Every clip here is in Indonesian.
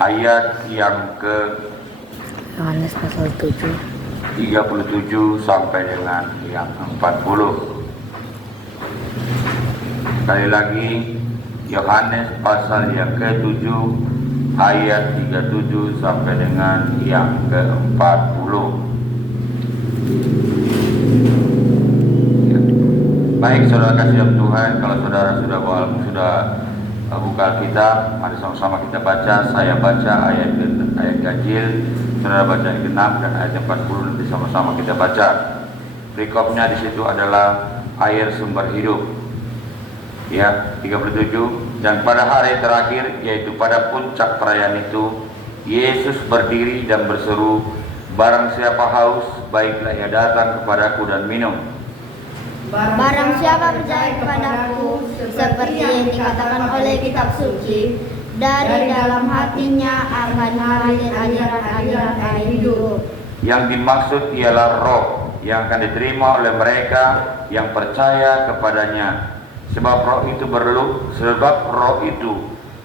ayat yang ke Yohanes pasal 7 37 sampai dengan yang 40. Sekali lagi, Yohanes pasal yang ke-7 ayat 37 sampai dengan yang ke-40. Baik saudara kasih dalam Tuhan, kalau saudara sudah buka Alkitab, mari sama-sama kita baca. Saya baca ayat ganjil, saudara baca ayat 6 dan ayat 40, nanti sama-sama kita baca. Perikopnya di situ adalah air sumber hidup. Ya, 37. Dan pada hari terakhir, yaitu pada puncak perayaan itu, Yesus berdiri dan berseru, "Barang siapa haus, baiklah ia datang kepadaku dan minum. Barang siapa percaya kepadaku, seperti yang dikatakan oleh kitab suci, dari dalam hatinya akan mengalir aliran air hidup." Yang dimaksud ialah roh yang akan diterima oleh mereka yang percaya kepadanya. Sebab roh itu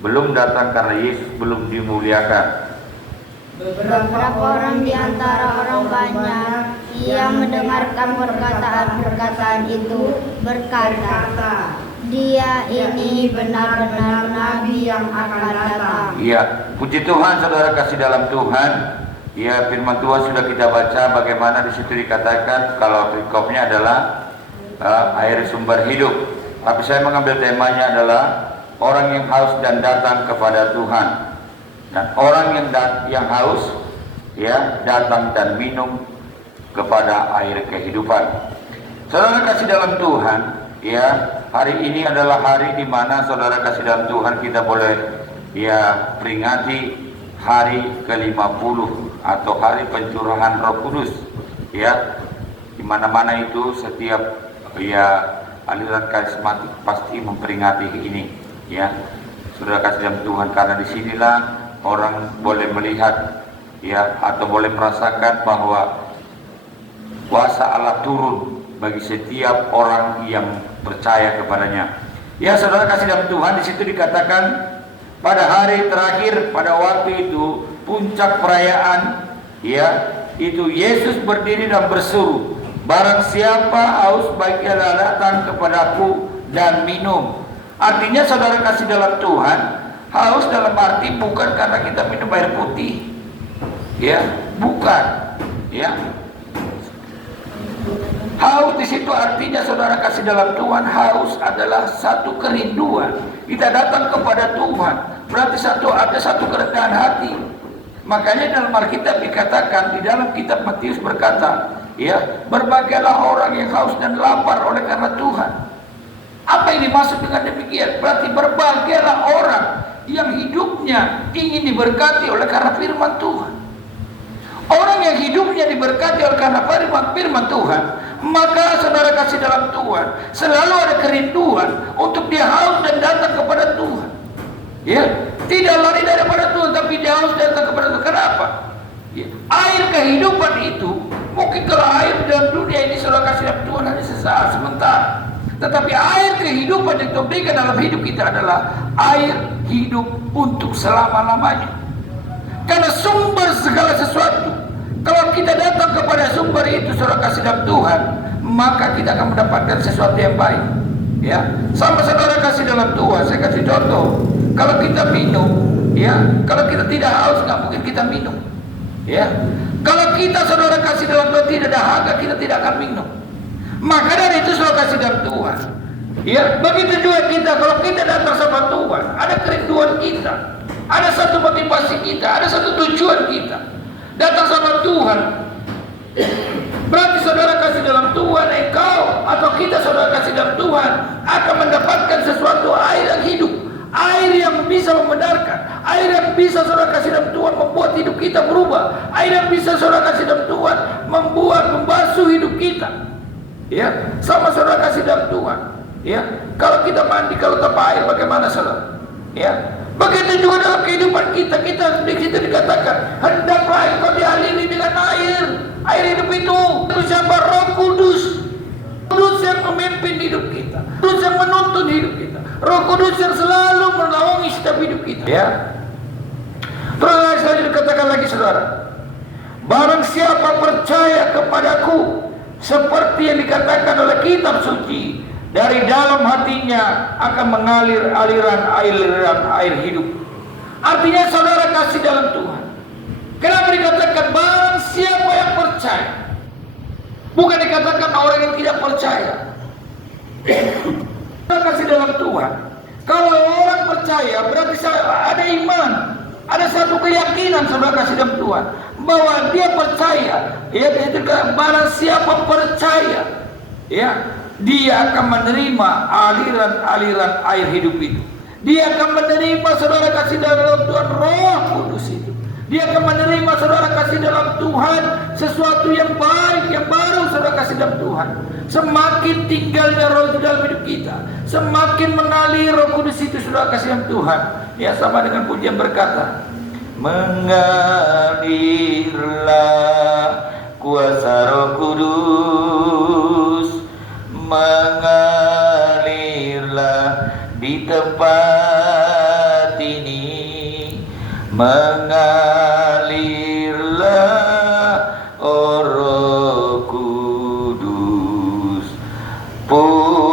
belum datang karena Yesus belum dimuliakan. Beberapa orang di antara orang banyak yang mendengarkan perkataan itu berkata, "Dia ini benar-benar nabi yang akan datang." Ya, puji Tuhan saudara kasih dalam Tuhan. Ya, firman Tuhan sudah kita baca bagaimana di situ dikatakan kalau perikopnya adalah air sumber hidup. Tapi saya mengambil temanya adalah orang yang haus dan datang kepada Tuhan. Dan orang yang haus ya datang dan minum kepada air kehidupan. Saudara kasih dalam Tuhan, ya, hari ini adalah hari di mana saudara kasih dalam Tuhan kita boleh ya peringati hari ke-50 atau hari pencurahan Roh Kudus. Ya, di mana-mana itu setiap ya aliran karismatik pasti memperingati ini, ya. Saudara kasih dalam Tuhan, karena disinilah orang boleh melihat, ya, atau boleh merasakan bahwa kuasa Allah turun bagi setiap orang yang percaya kepadanya. Ya, saudara kasih dalam Tuhan, di situ dikatakan pada hari terakhir, pada waktu itu puncak perayaan, ya, itu Yesus berdiri dan berseru, "Barang siapa haus, baiklah datang kepadaku dan minum." Artinya saudara kasih dalam Tuhan, haus dalam arti bukan karena kita minum air putih, ya, bukan, ya. Haus di situ artinya saudara kasih dalam Tuhan, haus adalah satu kerinduan. Kita datang kepada Tuhan, berarti ada satu kerendahan hati. Makanya dalam Alkitab dikatakan, di dalam kitab Matius berkata, ya, "Berbahagialah orang yang haus dan lapar oleh karena Tuhan." Apa yang dimaksud dengan demikian? Berarti berbahagialah orang yang hidupnya ingin diberkati oleh karena firman Tuhan. Orang yang hidupnya diberkati oleh karena firman Tuhan, maka saudara kasih dalam Tuhan, selalu ada kerinduan untuk dia haus dan datang kepada Tuhan. Ya, tidak lari daripada Tuhan, tapi dia haus datang kepada Tuhan. Kenapa? Ya, air kehidupan itu, mungkin kalau air dalam dunia ini saudara kasih dalam Tuhan hanya sesaat sementara, tetapi air kehidupan yang diberikan dalam hidup kita adalah air hidup untuk selama-lamanya. Karena sumber segala sesuatu, kalau kita datang kepada sumber itu saudara kasih dalam Tuhan, maka kita akan mendapatkan sesuatu yang baik. Ya, sama saudara kasih dalam Tuhan, saya kasih contoh. Kalau kita minum, ya, kalau kita tidak haus nggak mungkin kita minum. Ya, kalau kita saudara kasih dalam Tuhan tidak dahaga, kita tidak akan minum. Maka dari itu saudara kasih dalam Tuhan, ya, begitu juga kita, kalau kita datang sama Tuhan, ada kerinduan kita, ada satu motivasi kita, ada satu tujuan kita datang sama Tuhan. Berarti saudara kasih dalam Tuhan, engkau atau kita saudara kasih dalam Tuhan akan mendapatkan sesuatu air yang hidup, air yang bisa membenarkan, air yang bisa saudara kasih dalam Tuhan membuat hidup kita berubah, air yang bisa saudara kasih dalam Tuhan membasuh hidup kita. Ya, sama saudara kasih dalam Tuhan. Ya, kalau kita mandi, kalau tanpa air bagaimana saudara? Ya, begitu juga dalam kehidupan kita. Kita di situ dikatakan, hendaklah engkau dialiri dengan air. Air hidup itu siapa? Roh Kudus. Kudus yang memimpin hidup kita, Kudus yang menuntun hidup kita, Roh Kudus yang selalu menaungi setiap hidup kita. Ya, Terus selanjutnya dikatakan lagi saudara, barang siapa percaya kepadaku seperti yang dikatakan oleh kitab suci, dari dalam hatinya akan mengalir aliran air hidup. Artinya saudara kasih dalam Tuhan. Kenapa dikatakan barang siapa yang percaya? Bukan dikatakan orang yang tidak percaya. Saudara kasih dalam Tuhan. Kalau orang percaya berarti ada iman, ada satu keyakinan saudara kasih dalam Tuhan bahwa dia percaya. Ya, itu barang siapa percaya, ya, dia akan menerima aliran air hidup itu. Dia akan menerima saudara kasih dalam Tuhan Roh Kudus itu. Dia akan menerima saudara kasih dalam Tuhan sesuatu yang baik, yang baru saudara kasih dalam Tuhan. Semakin tinggalnya Roh itu dalam hidup kita, semakin mengalir Roh Kudus itu saudara kasih dalam Tuhan. Ya, sama dengan pujian berkata, mengalirlah kuasa Roh Kudus, mengalirlah di tempat ini, mengalirlah Roh Kudus, pulihkanku.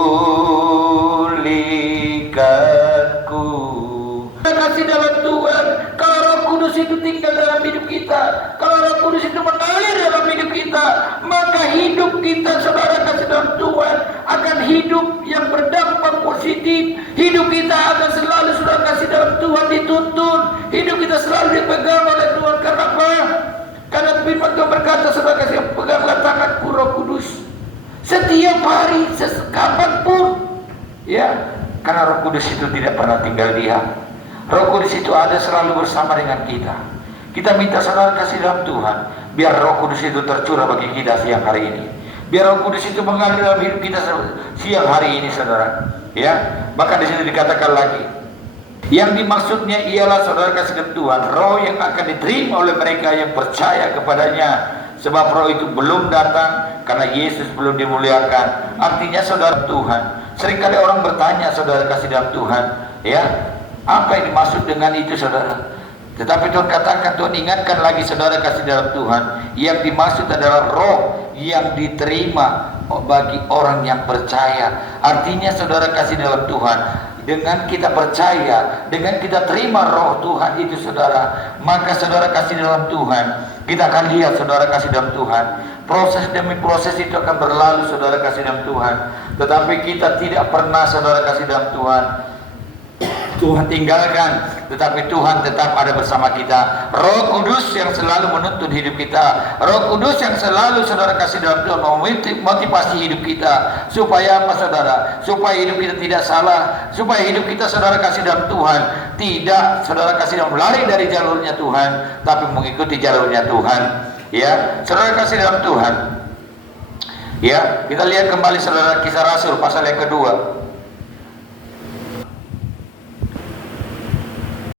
Kasih dalam Tuhan. Kalau Roh Kudus itu tinggal dalam hidup kita, kalau Roh Kudus itu mengalir dalam hidup kita, maka hidup kita saudara kasih dalam Tuhan akan hidup yang berdampak positif. Hidup kita akan selalu saudara kasih dalam Tuhan dituntun. Hidup kita selalu dipegang oleh Tuhan. Karena apa? Karena firman Tuhan berkata saudara kasih, peganglah tanganku Roh Kudus setiap hari, kapanpun. Ya, karena Roh Kudus itu tidak pernah tinggal diam. Roh Kudus itu ada selalu bersama dengan kita. Kita minta saudara kasih dalam Tuhan, biar Roh Kudus itu tercurah bagi kita siang hari ini. Biar Roh Kudus itu mengalir dalam hidup kita siang hari ini saudara. Ya, bahkan di sini dikatakan lagi, yang dimaksudnya ialah saudara kasih dalam Tuhan, Roh yang akan diterima oleh mereka yang percaya kepadanya. Sebab Roh itu belum datang karena Yesus belum dimuliakan. Artinya saudara Tuhan, seringkali orang bertanya saudara kasih dalam Tuhan, ya, apa yang dimaksud dengan itu saudara? Tetapi Tuhan katakan, Tuhan ingatkan lagi saudara kasih dalam Tuhan, yang dimaksud adalah Roh yang diterima bagi orang yang percaya. Artinya saudara kasih dalam Tuhan, dengan kita percaya, dengan kita terima Roh Tuhan itu saudara, maka saudara kasih dalam Tuhan, kita akan lihat saudara kasih dalam Tuhan, proses demi proses itu akan berlalu saudara kasih dalam Tuhan. Tetapi kita tidak pernah saudara kasih dalam Tuhan Tuhan tinggalkan, tetapi Tuhan tetap ada bersama kita. Roh Kudus yang selalu menuntun hidup kita, Roh Kudus yang selalu saudara kasih dalam Tuhan memotivasi hidup kita. Supaya apa saudara? Supaya hidup kita tidak salah, supaya hidup kita saudara kasih dalam Tuhan tidak saudara kasih dalam lari dari jalurnya Tuhan, tapi mengikuti jalurnya Tuhan. Ya, saudara kasih dalam Tuhan. Ya, kita lihat kembali saudara Kisah Rasul pasal yang kedua.